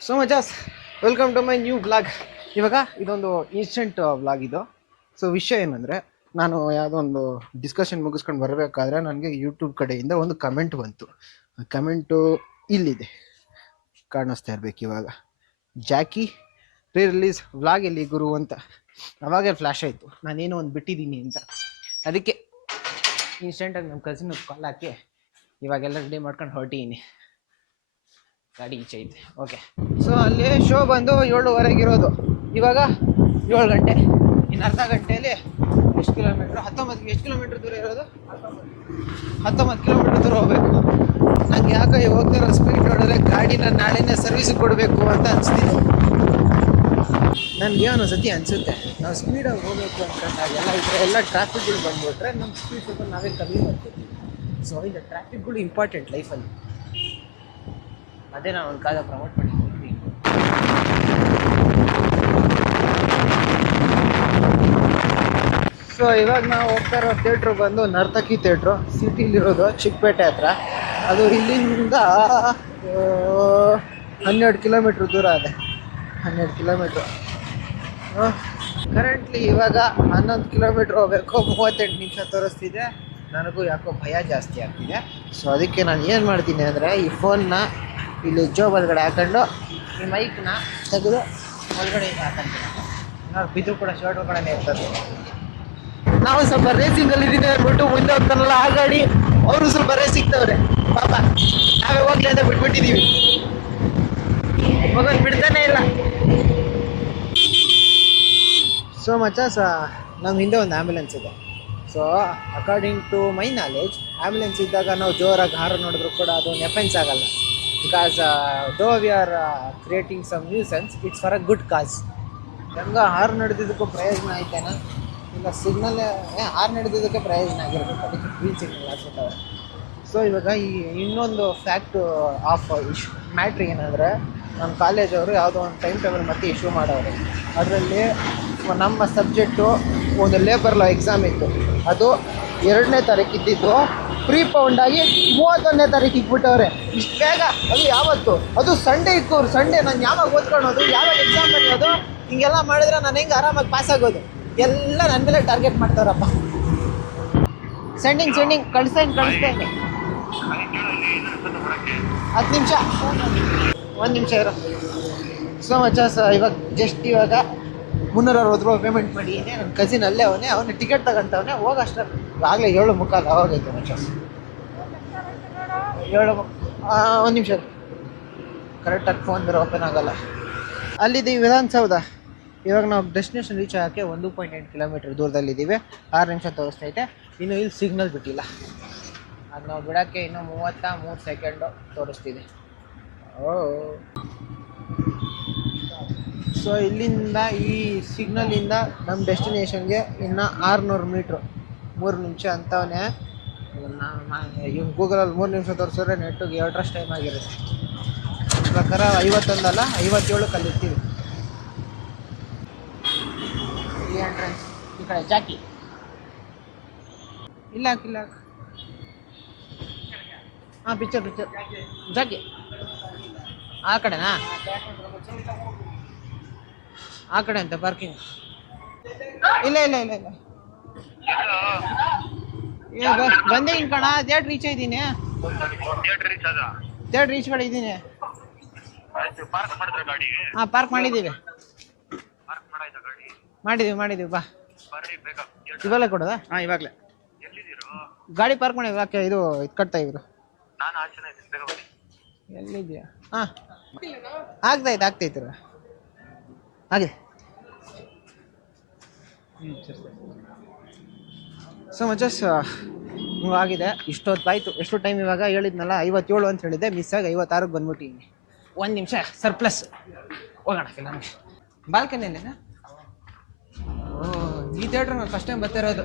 So ಮಚಾಸ್ welcome to my new blog ಇವಾಗ ಇದೊಂದು instant blog ಇದು. ಸೊ ವಿಷಯ ಏನಂದರೆ, ನಾನು ಯಾವುದೋ ಒಂದು ಡಿಸ್ಕಷನ್ ಮುಗಿಸ್ಕೊಂಡು ಬರಬೇಕಾದ್ರೆ ನನಗೆ ಯೂಟ್ಯೂಬ್ ಕಡೆಯಿಂದ ಒಂದು ಕಮೆಂಟ್ ಬಂತು. ಕಮೆಂಟು ಇಲ್ಲಿದೆ. ಕಾಣಿಸ್ತಾ ಇರಬೇಕು ಇವಾಗ. ಜಾಕಿ ರೀ ರಿಲೀಸ್ ವ್ಲಾಗ್ ಎಲ್ಲಿ ಗುರು ಅಂತ. ಅವಾಗೇ ಫ್ಲ್ಯಾಶ್ ಆಯಿತು. ನಾನೇನೋ ಒಂದು ಬಿಟ್ಟಿದ್ದೀನಿ ಅಂತ. ಅದಕ್ಕೆ ಇನ್ಸ್ಟೆಂಟಾಗಿ ನಮ್ಮ ಕಸಿನ್ ಕಾಲ್ ಹಾಕಿ ಇವಾಗೆಲ್ಲ ರೆಡಿ ಮಾಡ್ಕೊಂಡು ಹೊರಟಿದ್ದೀನಿ ಗಾಡಿ ಈಚೆ ಐತೆ. ಓಕೆ ಸೊ ಅಲ್ಲಿ ಶೋ ಬಂದು ಏಳುವರೆಗೆ ಇರೋದು. ಇವಾಗ ಏಳು ಗಂಟೆ. ಇನ್ನು ಅರ್ಧ ಗಂಟೆಯಲ್ಲಿ ಎಷ್ಟು ಕಿಲೋಮೀಟ್ರ್ ಹತ್ತೊಂಬತ್ತು ಎಷ್ಟು ಕಿಲೋಮೀಟ್ರ್ ದೂರ ಇರೋದು? ಹತ್ತೊಂಬತ್ತು ಕಿಲೋಮೀಟ್ರ್ ದೂರ ಹೋಗಬೇಕು. ನಂಗೆ ಯಾಕೆ ಹೋಗ್ತಿರೋ ಸ್ಪೀಡ್ ನೋಡಿದ್ರೆ ಗಾಡಿನ ನಾಳೆನೇ ಸರ್ವಿಸ್ ಕೊಡಬೇಕು ಅಂತ ಅನಿಸ್ತಿದೆ. ನನಗೆ ಏನೋ ಸತಿ ಅನಿಸುತ್ತೆ. ನಾವು ಸ್ಪೀಡಾಗಿ ಹೋಗಬೇಕು ಅನ್ಕೊಂಡಾಗ ಎಲ್ಲ ಥರ ಎಲ್ಲ ಟ್ರಾಫಿಕ್ಗಳು ಬಂದುಬಿಟ್ರೆ ನಮ್ಮ ಸ್ಪೀಡ್ ಸ್ವಲ್ಪ ನಾವೇ ಕಮ್ಮಿ ಮಾಡ್ತೀವಿ. ಸೊ ಈಗ ಟ್ರಾಫಿಕ್ಗಳು ಇಂಪಾರ್ಟೆಂಟ್ ಲೈಫಲ್ಲಿ ಅದೇ ನಾನು ಒಂದು ಕಾಲ ಪ್ರಮೋಟ್ ಮಾಡಿದ್ದೀನಿ ಸೊ ಇವಾಗ ನಾವು ಹೋಗ್ತಾ ಇರೋ ಥಿಯೇಟ್ರ್ ಬಂದು ನರ್ತಕಿ ಥಿಯೇಟ್ರು ಸಿಟಿಲಿರೋದು ಚಿಕ್ಕಪೇಟೆ ಹತ್ರ. ಅದು ಇಲ್ಲಿಂದ ಹನ್ನೆರಡು ಕಿಲೋಮೀಟ್ರ್ ದೂರ ಇದೆ. ಹನ್ನೆರಡು ಕಿಲೋಮೀಟ್ರ್. ಕರೆಂಟ್ಲಿ ಇವಾಗ ಹನ್ನೊಂದು ಕಿಲೋಮೀಟ್ರ್ ಹೋಗಬೇಕು, ಮೂವತ್ತೆಂಟು ನಿಮಿಷ ತೋರಿಸ್ತಿದೆ. ನನಗೂ ಯಾಕೋ ಭಯ ಜಾಸ್ತಿ ಆಗ್ತಿದೆ. ಸೊ ಅದಕ್ಕೆ ನಾನು ಏನು ಮಾಡ್ತೀನಿ ಅಂದರೆ, ಈ ಫೋನ್ನ ಇಲ್ಲಿ ಜೋಬ್ ಒಳಗಡೆ ಹಾಕೊಂಡು ಈ ಮೈಕ್ನ ತೆಗೆದು ಒಳಗಡೆ ಹಾಕೊಂಡು ನಾವು ಬಿದ್ದು ಕೂಡ ಶರ್ಟ್ ಒಳಗಡೆ ಇರ್ತದೆ. ನಾವು ಸ್ವಲ್ಪ ರೇಸಿಂಗಲ್ಲಿ ಇದ್ದೀನಿ ಅಂದ್ಬಿಟ್ಟು ಮುಂದೆ ಹೋಗ್ತಾನಲ್ಲ ಆ ಗಾಡಿ ಅವರು ಸ್ವಲ್ಪ ರೇಸ್ ಸಿಗ್ತವ್ರೆ. ಪಾಪ, ನಾವೇ ಹೋಗ್ಲಿ ಅಂತ ಬಿಟ್ಬಿಟ್ಟಿದ್ದೀವಿ. ಹೋಗೋದು ಬಿಡ್ತಾನೆ ಇಲ್ಲ. ಸೊ ಸ ನಮ್ಮ ಹಿಂದೆ ಒಂದು ಆ್ಯಂಬುಲೆನ್ಸ್ ಇದೆ. So according to my knowledge ambulance ಇದ್ದಾಗ ನಾವು ಜೋರಾಗಿ ಹಾರ ನೋಡಿದ್ರು ಕೂಡ ಅದು ಎಫೆನ್ಸ್ ಆಗಲ್ಲ. Because though we are creating some nuisance it's for a good cause ಹೆಂಗ ಹಾರ್ ನಡೆದಿದ್ದಕ್ಕೂ ಪ್ರಯೋಜನ ಆಯ್ತೇನ ಇಲ್ಲ ಸಿಗ್ನಲ್ ಹಾರ್ ನಡೆದಿದ್ದಕ್ಕೆ ಪ್ರಯೋಜನ ಆಗಿರ್ಬೇಕು. ಅದಕ್ಕೆ ಗ್ರೀನ್ ಸಿಗ್ನಲ್ ಹಾಕ್ಬಿಟ್ಟವ್ರೆ. ಸೊ ಇವಾಗ ಈ ಇನ್ನೊಂದು ಫ್ಯಾಕ್ಟ್ ಆಫ್ ಇಶ್ಯೂ ಮ್ಯಾಟ್ರ್ ಏನಂದರೆ ನಮ್ಮ ಕಾಲೇಜವರು ಯಾವುದೋ ಒಂದು ಟೈಮ್ ಟೇಬಲ್ ಮತ್ತೆ ಇಶ್ಯೂ ಮಾಡೋರು. ಅದರಲ್ಲಿ ನಮ್ಮ ಸಬ್ಜೆಕ್ಟು ಒಂದು ಲೇಬರ್ ಲಾ ಎಕ್ಸಾಮ್ ಇತ್ತು. ಅದು ಎರಡನೇ ತಾರೀಕು ಇದ್ದಿದ್ದು ಪ್ರೀ ಆಗಿ ಮೂವತ್ತೊಂದನೇ ತಾರೀಕು ಇಟ್ಬಿಟ್ಟವ್ರೆ ಇಷ್ಟು ಬೇಗ, ಅದು ಯಾವತ್ತು? ಅದು ಸಂಡೇ ಇತ್ತು ಸಂಡೇ ನಾನು ಯಾವಾಗ ಓದ್ಕೊಳೋದು, ಯಾವಾಗ ಎಕ್ಸಾಮ್ ಬರೆಯೋದು, ಹಿಂಗೆಲ್ಲ ಮಾಡಿದ್ರೆ ನಾನು ಹೆಂಗೆ ಆರಾಮಾಗಿ ಪಾಸ್ ಆಗೋದು? ಎಲ್ಲ ನನ್ನ ಮೇಲೆ ಟಾರ್ಗೆಟ್ ಮಾಡ್ತಾರಪ್ಪ. ಸೆಂಡಿಂಗ್ ಸೆಂಡಿಂಗ್ ಕಳಿಸ್ತೇನೆ ಕಳಿಸ್ತೇನೆ. ಹತ್ತು ನಿಮಿಷ. ಒಂದು ನಿಮಿಷ ಇರೋ. ಸೊ ಮಚಾಸ್ ಇವಾಗ ಜಸ್ಟ್ ಇವಾಗ ಮುನ್ನೂರ ಅರವತ್ತು ರೂಪಾಯಿ ಪೇಮೆಂಟ್ ಮಾಡಿ. ನನ್ನ ಕಸಿನ್ ಅಲ್ಲೇ ಅವನೇ ಅವನೇ ಟಿಕೆಟ್ ತಗೊಂತವನೇ ಹೋಗಷ್ಟ ಆಗಲೇ ಏಳು ಮುಕ್ಕಾಲು ಅವಾಗೈತೆ ಮಚಾಸ್ ಏಳು ಒಂದು ನಿಮಿಷ ಕರೆಕ್ಟಾಗಿ ಫೋನ್ ಬೇರೆ ಓಪನ್ ಆಗಲ್ಲ. ಅಲ್ಲಿದ್ದೀವಿ ವಿಧಾನಸೌಧ. ಇವಾಗ ನಾವು ಡೆಸ್ಟಿನೇಷನ್ ರೀಚ್ ಆಗೋಕ್ಕೆ ಒಂದು ಪಾಯಿಂಟ್ ಎಂಟು ಕಿಲೋಮೀಟ್ರ್ ದೂರದಲ್ಲಿದ್ದೀವಿ. ಆರು ನಿಮಿಷ ತೋರಿಸ್ತೈತೆ ಇನ್ನು ಇಲ್ಲಿ ಸಿಗ್ನಲ್ ಬಿಟ್ಟಿಲ್ಲ. ಅದು ನಾವು ಬಿಡೋಕ್ಕೆ ಇನ್ನು ಮೂವತ್ತ ಮೂರು ಸೆಕೆಂಡು ತೋರಿಸ್ತಿದೆ. ಓ. ಸೊ ಇಲ್ಲಿಂದ ಈ ಸಿಗ್ನಲಿಂದ ನಮ್ಮ ಡೆಸ್ಟಿನೇಷನ್ಗೆ ಇನ್ನು ಆರುನೂರು ಮೀಟ್ರು ಮೂರು ನಿಮಿಷ ಅಂತವೇ ಇವ್ನು ಗೂಗಲಲ್ಲಿ ಮೂರು ನಿಮಿಷ ತೋರಿಸಿದ್ರೆ ನೆಟ್ಟಿಗೆ ಎರಡರಷ್ಟು ಟೈಮ್ ಆಗಿರುತ್ತೆ. ಪ್ರಕಾರ ಐವತ್ತೊಂದಲ್ಲ, ಐವತ್ತೇಳು ಕಲಿತೀವಿ. ಈ ಕಡೆ ಜಾಕಿ. ಇಲ್ಲ ಇಲ್ಲ ಹಾಂ ಪಿಚ್ಚರ್ ಪಿಚ್ಚರ್ ಜಾಕಿ. ಆ ಕಡೆನಾ? ಆ ಕಡೆ ಅಂತ ಪಾರ್ಕಿಂಗ್ ಇಲ್ಲ ಇಲ್ಲ ಇಲ್ಲ ಇಲ್ಲ. ಏ, ಬ- ಬಂದೆ ಇನ್ ಕಣ ಥಿಯೇಟ್ರ್ ರೀಚ್ ಇದ್ದೀನಿ. ಥಿಯೇಟ್ರ್ ರೀಚ್ ಕಡೆ ಇದ್ದೀನಿ. ಪಾರ್ಕ್ ಮಾಡಿದ್ರೆ ಹಾಂ ಪಾರ್ಕ್ ಮಾಡಿದ್ದೀವಿ. ಪಾರ್ಕ್ ಮಾಡಾಯ್ತಾ ಗಾಡಿ? ಮಾಡಿದ್ದೀವಿ ಮಾಡಿದ್ದೀವಿ ಬಾ. ಬರ್ರಿ ಬೇಗ. ಇವಾಗಲೇ ಕೊಡೋದಾ? ಹಾಂ ಇವಾಗಲೇ. ಎಲ್ಲಿದ್ದೀರೋ? ಗಾಡಿ ಪಾರ್ಕ್ ಮಾಡಿ ಯಾಕೆ ಇದು ಇದು ಕಟ್ತಾ ಇದ್ರು. ನಾನು ಆಚೆನೇ ಇದ್ದೀನಿ ಬೇಗ ಬನ್ನಿ. ಎಲ್ಲಿದ್ಯಾ ಹಾಂ. ಆಗ್ತಾಯ್ತು ಆಗ್ತೈತಿರ ಹಾಗೆ. ಸೊ ಮಚಸ್ ಆಗಿದೆ. ಇಷ್ಟೊತ್ತಾಯಿತು. ಎಷ್ಟು ಟೈಮ್ ಇವಾಗ? ಹೇಳಿದ್ನಲ್ಲ, ಐವತ್ತೇಳು ಅಂತ ಹೇಳಿದ್ದೆ. ಮಿಸ್ ಆಗಿ ಐವತ್ತಾರಕ್ಕೆ ಬಂದ್ಬಿಟ್ಟಿನಿ ಒಂದು ನಿಮಿಷ ಸರ್ಪ್ಲಸ್ ಹೋಗೋಣ ಫಿಲಮ್ಗೆ ಬಾಲ್ಕನಿಯಲ್ಲೇನಾ? ಓ, ಈ ಥಿಯೇಟ್ರ್ ನಾನು ಫಸ್ಟ್ ಟೈಮ್ ಬರ್ತಾ ಇರೋದು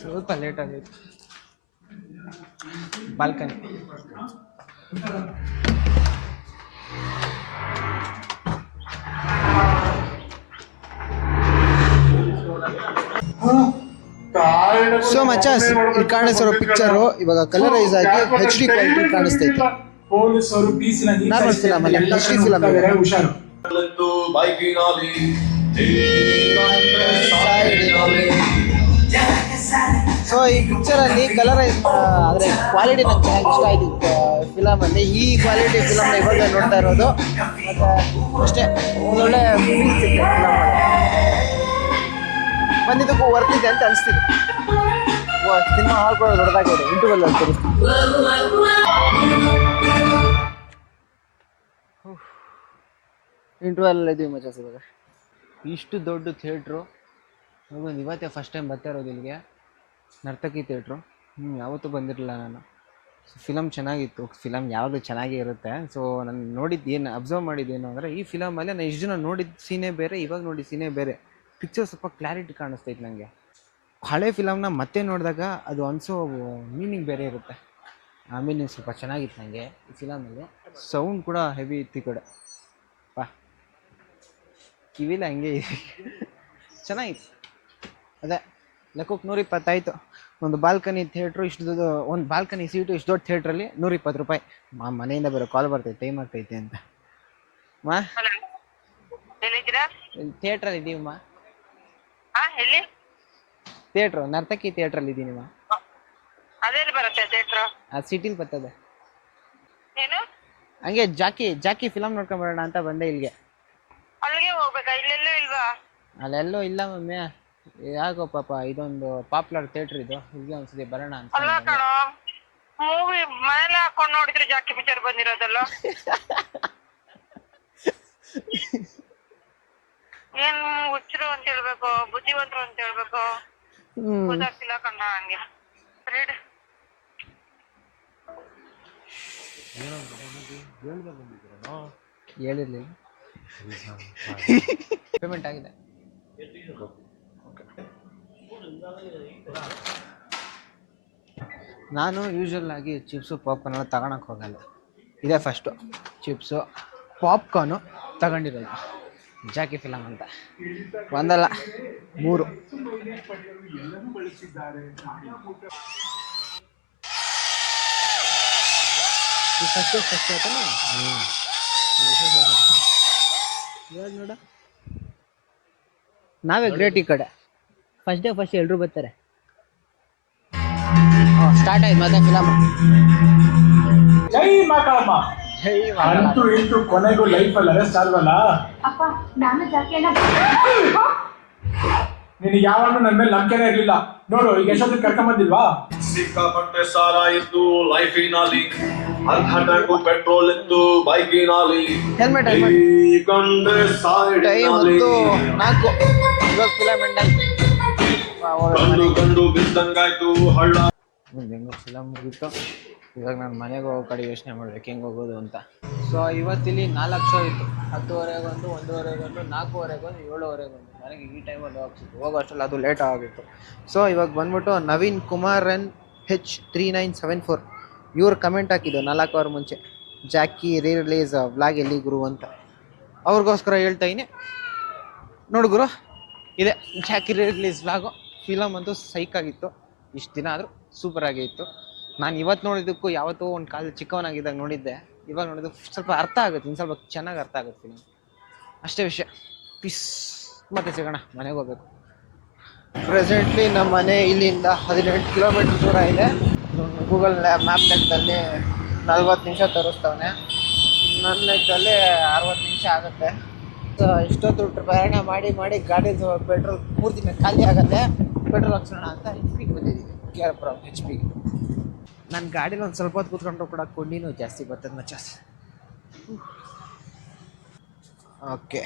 ಸ್ವಲ್ಪ ಲೇಟ್ ಆಗಿತ್ತು ಬಾಲ್ಕನಿ. ಸೊ ಮಚ್ಚ ಇಲ್ಲಿ ಕಾಣಿಸಿರೋ ಪಿಕ್ಚರು ಇವಾಗ ಕಲರೈಸ್ ಆಗಿ ಹೆಚ್ ಡಿ ಕ್ವಾಲಿಟಿ ಕಾಣಿಸ್ತಾ ಪೊಲೀಸರು ಬೀಸಿನ Normal film ಅಲ್ಲ. ಹುಷಾರು. ಸೊ ಈ ಪಿಕ್ಚರ್ ಅಲ್ಲಿ ಕಲರೈಸ್ ಆದ್ರೆ ಕ್ವಾಲಿಟಿ ನಂಗೆ ಚೆನ್ನಾಗಿ ಇಷ್ಟ ಆಯ್ತು ಫಿಲಮ್ ಅಲ್ಲಿ ಈ ಕ್ವಾಲಿಟಿ ಫಿಲಮ್ ಇವಾಗ ನೋಡ್ತಾ ಇರೋದು. ಮತ್ತೆ ಅಷ್ಟೇ ಒಳ್ಳೊಳ್ಳೆ ಫೀಲಿಂಗ್ ಸಿಗ್ತದೆ ಫಿಲಮ್ ಬಂದಿದ್ದಕ್ಕೂ ವರ್ತ್ ಇದೆ ಅಂತ ಅನಿಸ್ತಿದೆ. ಸಿನಿಮಾ ಹಾಲ್ ಕೂಡ ದೊಡ್ಡದಾಗಿದೆ ಇಂಟರ್ವಲ್ ತೋರಿಸ್ತೀನಿ. ಇಂಟರ್ವಲ್ ಇದೀವಿ ಮಚಾಸ್ ಇವಾಗ ಇಷ್ಟು ದೊಡ್ಡ ಥಿಯೇಟ್ರು ಒಂದು ಇವತ್ತೇ ಫಸ್ಟ್ ಟೈಮ್ ಬರ್ತಾ ಇರೋದು ಇಲ್ಲಿಗೆ. ನರ್ತಕಿ ಥಿಯೇಟ್ರು. ಹ್ಞೂ ಯಾವತ್ತೂ ಬಂದಿರಲಿಲ್ಲ ನಾನು. ಫಿಲಮ್ ಚೆನ್ನಾಗಿತ್ತು. ಫಿಲಮ್ ಯಾವುದು ಚೆನ್ನಾಗೇ ಇರುತ್ತೆ. ಸೊ ನಾನು ನೋಡಿದ್ದು ಏನು ಅಬ್ಸರ್ವ್ ಮಾಡಿದ್ದೇನು ಅಂದರೆ, ಈ ಫಿಲಮಲ್ಲೇ ನಾನು ಇಷ್ಟು ಜನ ನೋಡಿದ ಸೀನೇ ಬೇರೆ, ಇವಾಗ ನೋಡಿದ ಸೀನೇ ಬೇರೆ. ಪಿಕ್ಚರ್ ಸ್ವಲ್ಪ ಕ್ಲಾರಿಟಿ ಕಾಣಿಸ್ತೈತೆ ನನಗೆ ಹಳೆ ಫಿಲಮ್ನ ಮತ್ತೆ ನೋಡಿದಾಗ ಅದು ಅನಿಸೋ ಮೀನಿಂಗ್ ಬೇರೆ ಇರುತ್ತೆ. ಆ ಮೀನಿಂಗ್ ಸ್ವಲ್ಪ ಚೆನ್ನಾಗಿತ್ತು ನನಗೆ ಈ ಫಿಲಮಲ್ಲಿ ಸೌಂಡ್ ಕೂಡ ಹೆವಿ ಇತ್ತು ಈ ಕಡೆ. ಬಾ ಕಿವಿಲ ಹಂಗೆ ಇದೆ. ಚೆನ್ನಾಗಿತ್ತು. ಅದೇ ಲೆಕ್ಕಕ್ಕೆ ನೂರ ಇಪ್ಪತ್ತಾಯಿತು ಒಂದು ಬಾಲ್ಕನಿ ಥಿಯೇಟ್ರು ಇಷ್ಟು ದೊಡ್ಡ ಒಂದು ಬಾಲ್ಕನಿ ಸೀಟು ಇಷ್ಟು ದೊಡ್ಡ ಥಿಯೇಟ್ರಲ್ಲಿ ನೂರ ಇಪ್ಪತ್ತು ರೂಪಾಯಿ. ಮಾ ಮನೆಯಿಂದ ಬರೋ ಕಾಲ್ ಬರ್ತೈತೆ ಟೈಮ್ ಆಗ್ತೈತೆ ಅಂತ. ಮಾ. ಥಿಯೇಟ್ರಲ್ಲಿ ಇದ್ದೀವಮ್ಮ ಎಲ್ಲಿ? ಥಿಯೇಟ್ರ್ ನರ್ತಕಿ ಥಿಯೇಟ್ರಲ್ಲಿ ಇದ್ದೀನಿ ಮಾ ಅದೆಲ್ಲಿ ಬರುತ್ತೆ ಥಿಯೇಟರ್? ಆ ಸಿಟಿಲಿ ಬರ್ತದೆ. ಏನು? ಹಂಗೆ ಜಾಕಿ ಜಾಕಿ ಫಿಲಂ ನೋಡ್ಕೊಂಡು ಬರೋಣ ಅಂತ ಬಂದೆ ಇಲ್ಲಿಗೆ. ಅಲ್ಲಿಗೆ ಹೋಗ್ಬೇಕಾ? ಇಲ್ಲೆಲ್ಲೂ ಇಲ್ವಾ? ಅಲ್ಲೆಲ್ಲೋ ಇಲ್ಲ ಮಮ್ಮಿ. ಯಾಕೋ ಪಾಪ ಇದೊಂದು ಪಾಪ್ಯುಲರ್ ಥಿಯೇಟರ್ ಇದು. ಇಲ್ಲಿಗೆ ಒಂದ್ಸತಿ ಬರೋಣ ಅಂತ ಅಲ್ಲ ಕಣೋ? ಮೂವಿ ಮನೇಲಿ ಹಾಕೊಂಡು ನೋಡಿದ್ರೆ ಜಾಕಿ ಪಿಕ್ಚರ್ ಬಂದಿರೋದಲ್ಲ ಏನ್ ಹುಚ್ಚರು ಅಂತ ಹೇಳ್ಬೇಕು ಬುದ್ಧಿವಂತರು ಅಂತ ಹೇಳ್ಬೇಕು. ಹ್ಮ್. ಗೊತ್ತಾಗ್ತಿಲ್ಲ ಕಣ್ಣ ಹಂಗೆ. ರೀಡ್ ಹೇಳಿರ್ಲಿಲ್ಲ ಪೇಮೆಂಟ್ ಆಗಿದೆ. ನಾನು ಯೂಶುವಲ್ ಆಗಿ ಚಿಪ್ಸು ಪಾಪ್ಕಾರ್ನ್ ಎಲ್ಲ ತಗೊಳಕ್ ಹೋಗಲ್ಲ. ಇದೇ ಫಸ್ಟು ಚಿಪ್ಸು ಪಾಪ್ಕಾರ್ನು ತಗೊಂಡಿರೋದು. ಜಾಕಿ ಫಿಲಮ್ ಅಂತ. ಒಂದಲ್ಲ ಮೂರು. ಫಸ್ಟ್ ಫಸ್ಟ್ ಆಯ್ತಲ್ಲ ಇವಾಗ ನೋಡು. ನಾವೇ ಗ್ರೇಟ್ ಈ ಕಡೆ. ಫಸ್ಟ್ ಡೇ ಫಸ್ಟ್ ಎಲ್ಲರೂ ಬರ್ತಾರೆ. ಸ್ಟಾರ್ಟ್ ಆಯ್ತು ಮತ್ತೆ ಫಿಲಮ್ ಜೈ ಅಂತೂ ಇಂತೂ ಕೊನೆಗೂ ಲೈಫ್ ಅಲ್ಲಿ ಅರೆಸ್ಟ್ ಆದ್ವಲ್ಲ? ಅಪ್ಪ ನಾನು ಜಾಕೆನ ನಿನಗೆ ಯಾವಾಗ್ಲೂ ನನ್ನ ಮೇಲೆ ನಂಬಿಕೆನೇ ಇರ್ಲಿಲ್ಲ. ನೋಡು ಈಗ ಎಷ್ಟೊತ್ತಿಗೆ ಕರ್ಕೊಂಡ್ ಬಂದಿಲ್ವಾ? ಸಿಕ್ಕಾಪಟ್ಟೆ ಸಾಲ ಇತ್ತು ಲೈಫಿನಲ್ಲಿ ಅರ್ಧ ಟ್ಯಾಂಕು ಪೆಟ್ರೋಲ್ ಇತ್ತು ಬೈಕಿನಲ್ಲಿ ಹೆಲ್ಮೆಟ್ ಈ ಕಂಡೆ ಟೈಮ್ ಹೊತ್ತು ನಾಲ್ಕು ಎಂಡ್ ಕಂಡು ಕಂಡು ಬಿದ್ದಂಗಾಯ್ತು ಹಳ್ಳ ಹೆಂಗೋ ಫಿಲಮ್ ಮುಗೀತು. ಇವಾಗ ನಾನು ಮನೆಗೆ ಹೋಗೋ ಕಡೆ ಯೋಚನೆ ಮಾಡ್ಬೇಕು, ಹೆಂಗೆ ಹೋಗೋದು ಅಂತ. ಸೊ ಇವತ್ತಿಲ್ಲಿ ನಾಲ್ಕು ಶೋ ಇತ್ತು. ಹತ್ತುವರೆಗೊಂದು ಒಂದೂವರೆಗೊಂದು ನಾಲ್ಕೂವರೆಗೊಂದು ಏಳುವರೆಗೊಂದು ನನಗೆ ಈ ಟೈಮಲ್ಲಿ ಹೋಗ್ಸಿತ್ತು ಹೋಗೋ ಅಷ್ಟರಲ್ಲಿ ಅದು ಲೇಟ್ ಆಗಿತ್ತು. ಸೊ ಇವಾಗ ಬಂದ್ಬಿಟ್ಟು Naveen Kumar N H three nine seven four ಇವ್ರು ಕಮೆಂಟ್ ಹಾಕಿದ್ದು ನಾಲ್ಕು ಅವರ್ ಮುಂಚೆ. ಜಾಕಿ ರೀ ರಿಲೀಸ್ ವ್ಲಾಗ್ ಎಲ್ಲಿ ಗುರು ಅಂತ. ಅವ್ರಿಗೋಸ್ಕರ ಹೇಳ್ತಾ ಇದ್ದೀನಿ ನೋಡು ಗುರು, ಇದೆ ಜಾಕಿ ರೀ ರಿಲೀಸ್ ವ್ಲಾಗು ಫಿಲಮ್ ಅಂತೂ ಸೈಕ್ ಆಗಿತ್ತು. ಇಷ್ಟು ದಿನ ಆದರೂ. ಸೂಪರ್ ಇತ್ತು. ನಾನು ಇವತ್ತು ನೋಡಿದ್ದಕ್ಕೂ ಯಾವತ್ತೋ ಒಂದು ಕಾಲ ಚಿಕ್ಕವನಾಗಿದ್ದಾಗ ನೋಡಿದ್ದೆ. ಇವಾಗ ನೋಡಿದ್ದು ಸ್ವಲ್ಪ ಅರ್ಥ ಆಗುತ್ತೆ ಸ್ವಲ್ಪ ಚೆನ್ನಾಗಿ ಅರ್ಥ ಆಗುತ್ತೆ ಫಿಲಮ್ ಅಷ್ಟೇ ವಿಷಯ. ಪೀಸ್ ಮತ್ತೆ ಸಿಗೋಣ, ಮನೆಗೆ ಹೋಗ್ಬೇಕು. ಪ್ರೆಸೆಂಟ್ಲಿ ನಮ್ಮ ಮನೆ ಇಲ್ಲಿಂದ ಹದಿನೆಂಟು ಕಿಲೋಮೀಟರ್ ದೂರ ಇದೆ. ಗೂಗಲ್ ಮ್ಯಾಪ್ ಲೆಕ್ಕದಲ್ಲಿ ನಲ್ವತ್ತು ನಿಮಿಷ ತೋರಿಸ್ತವನೆ. ನನ್ನ ಲೆಕ್ಕದಲ್ಲಿ ಅರವತ್ತು ನಿಮಿಷ ಆಗುತ್ತೆ. ಸೊ ದುಡ್ಡು ಪ್ರಯಾಣ ಮಾಡಿ ಮಾಡಿ ಗಾಡಿ ಪೆಟ್ರೋಲ್ ಮೂರು ದಿನ ಖಾಲಿ ಆಗುತ್ತೆ. ಪೆಟ್ರೋಲ್ ಹಾಕ್ಸೋಣ ಅಂತ ಪಿಗೆ ಬಂದಿದ್ದೀವಿ ಕೆ ಆರ್ ಎಚ್ ಪಿ ನನ್ನ ಗಾಡೀಲಿ ಒಂದು ಸ್ವಲ್ಪ ಹೊತ್ತು ಕೂತ್ಕೊಂಡ್ರು ಕೂಡ ಕೊಂಡಿನೂ ಜಾಸ್ತಿ ಬರ್ತದೆ ಮಚಾಸ್ ಓಕೆ.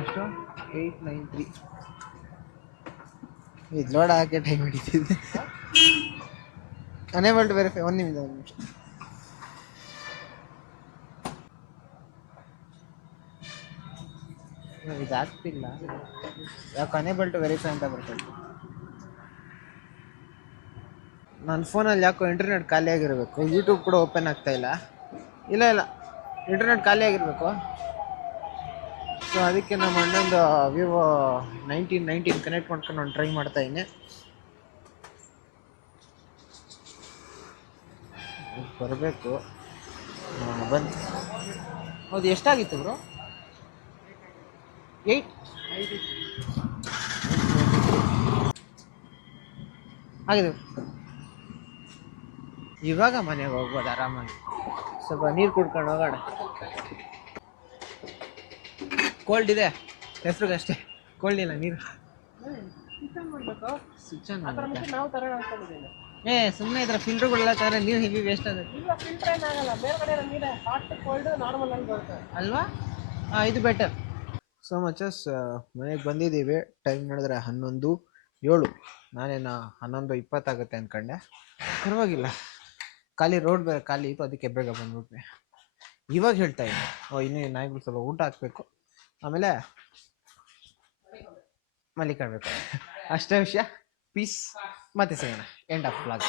ಎಷ್ಟು? Eight nine three. ಇದು ಲೋಡ್ ಹಾಕಿ ಟೈಮ್ ಹಿಡಿತಿದ್ದೆ. ಅನೇಬಲ್ ಟು ವೆರಿಫೈ ಒಂದು ನಿಮಿಷ ಒಂದು ನಿಮಿಷ. ಇದು ಆಗ್ತಿಲ್ಲ. ಯಾಕೆ ಅನೇಬಲ್ ಟು ವೆರಿಫೈ ಅಂತ ಬರ್ತದೆ ನನ್ನ ಫೋನಲ್ಲಿ ಯಾಕೋ ಇಂಟರ್ನೆಟ್ ಖಾಲಿ ಆಗಿರಬೇಕು ಯೂಟ್ಯೂಬ್ ಕೂಡ ಓಪನ್ ಆಗ್ತಾ ಇಲ್ಲ. ಇಲ್ಲ ಇಲ್ಲ. ಇಂಟರ್ನೆಟ್ ಖಾಲಿ ಆಗಿರಬೇಕು ಸೊ ಅದಕ್ಕೆ ನಮ್ಮ ಅಣ್ಣಂದು ವಿವೋ ನೈನ್ಟೀನ್ ನೈನ್ಟೀನ್ ಕನೆಕ್ಟ್ ಮಾಡ್ಕೊಂಡು ನಾನು ಟ್ರೈ ಮಾಡ್ತಾ ಇದ್ದೀನಿ ಬರಬೇಕು. ಬಂದು ಹೌದು, ಎಷ್ಟಾಗಿತ್ತು ಬ್ರೋ ಏಯ್ಟ್ ಆಗಿದೆ. ಇವಾಗ ಮನೆಗೆ ಹೋಗ್ಬೋದು ಆರಾಮಾಗಿ. ಸ್ವಲ್ಪ ನೀರು ಕುಡ್ಕೊಂಡು ಹೋಗೋಣ. ಕೋಲ್ಡ್ ಇದೆ. ಹೆಸ್ರಿಗಷ್ಟೇ. ಕೋಲ್ಡ್ ಇಲ್ಲ ನೀರು. ಸ್ವಿಚ್ ಆನ್ ಮಾಡ್ಬೇಕಾ? ಏ ಸುಮ್ಮನೆ ಇದ್ರೆ ಫಿಲ್ಟರ್ಗಳೆಲ್ಲ ತರ ನೀರು ಹೆವಿ ವೇಸ್ಟ್ ಆಗುತ್ತೆ? ಅಲ್ವಾ? ಹಾಂ ಇದು ಬೆಟರ್ ಸೊ ಮಚಸ್ ಮನೆಗೆ ಬಂದಿದ್ದೀವಿ. ಟೈಮ್ ನೋಡಿದ್ರೆ ಹನ್ನೊಂದು ಏಳು. ನಾನೇನು ಹನ್ನೊಂದು ಇಪ್ಪತ್ತಾಗುತ್ತೆ ಅಂದ್ಕೊಂಡೆ ಪರವಾಗಿಲ್ಲ. ಖಾಲಿ ರೋಡ್ ಬೇರೆ ಖಾಲಿ ಇತ್ತು, ಅದಕ್ಕೆ ಬೇಗ ಬಂದ್ಬಿಟ್ವಿ. ಇವಾಗ ಹೇಳ್ತಾ ಇದ್ದೀನಿ ಓ, ಇನ್ನೂ ನಾಯಿಗಳು ಸ್ವಲ್ಪ ಊಟ ಹಾಕ್ಬೇಕು. ಆಮೇಲೆ ಮಲಿಕಾಡ್ಬೇಕು ಅಷ್ಟೇ ವಿಷಯ. ಪೀಸ್ ಮತ್ತೆ ಸಿಗೋಣ. End of blog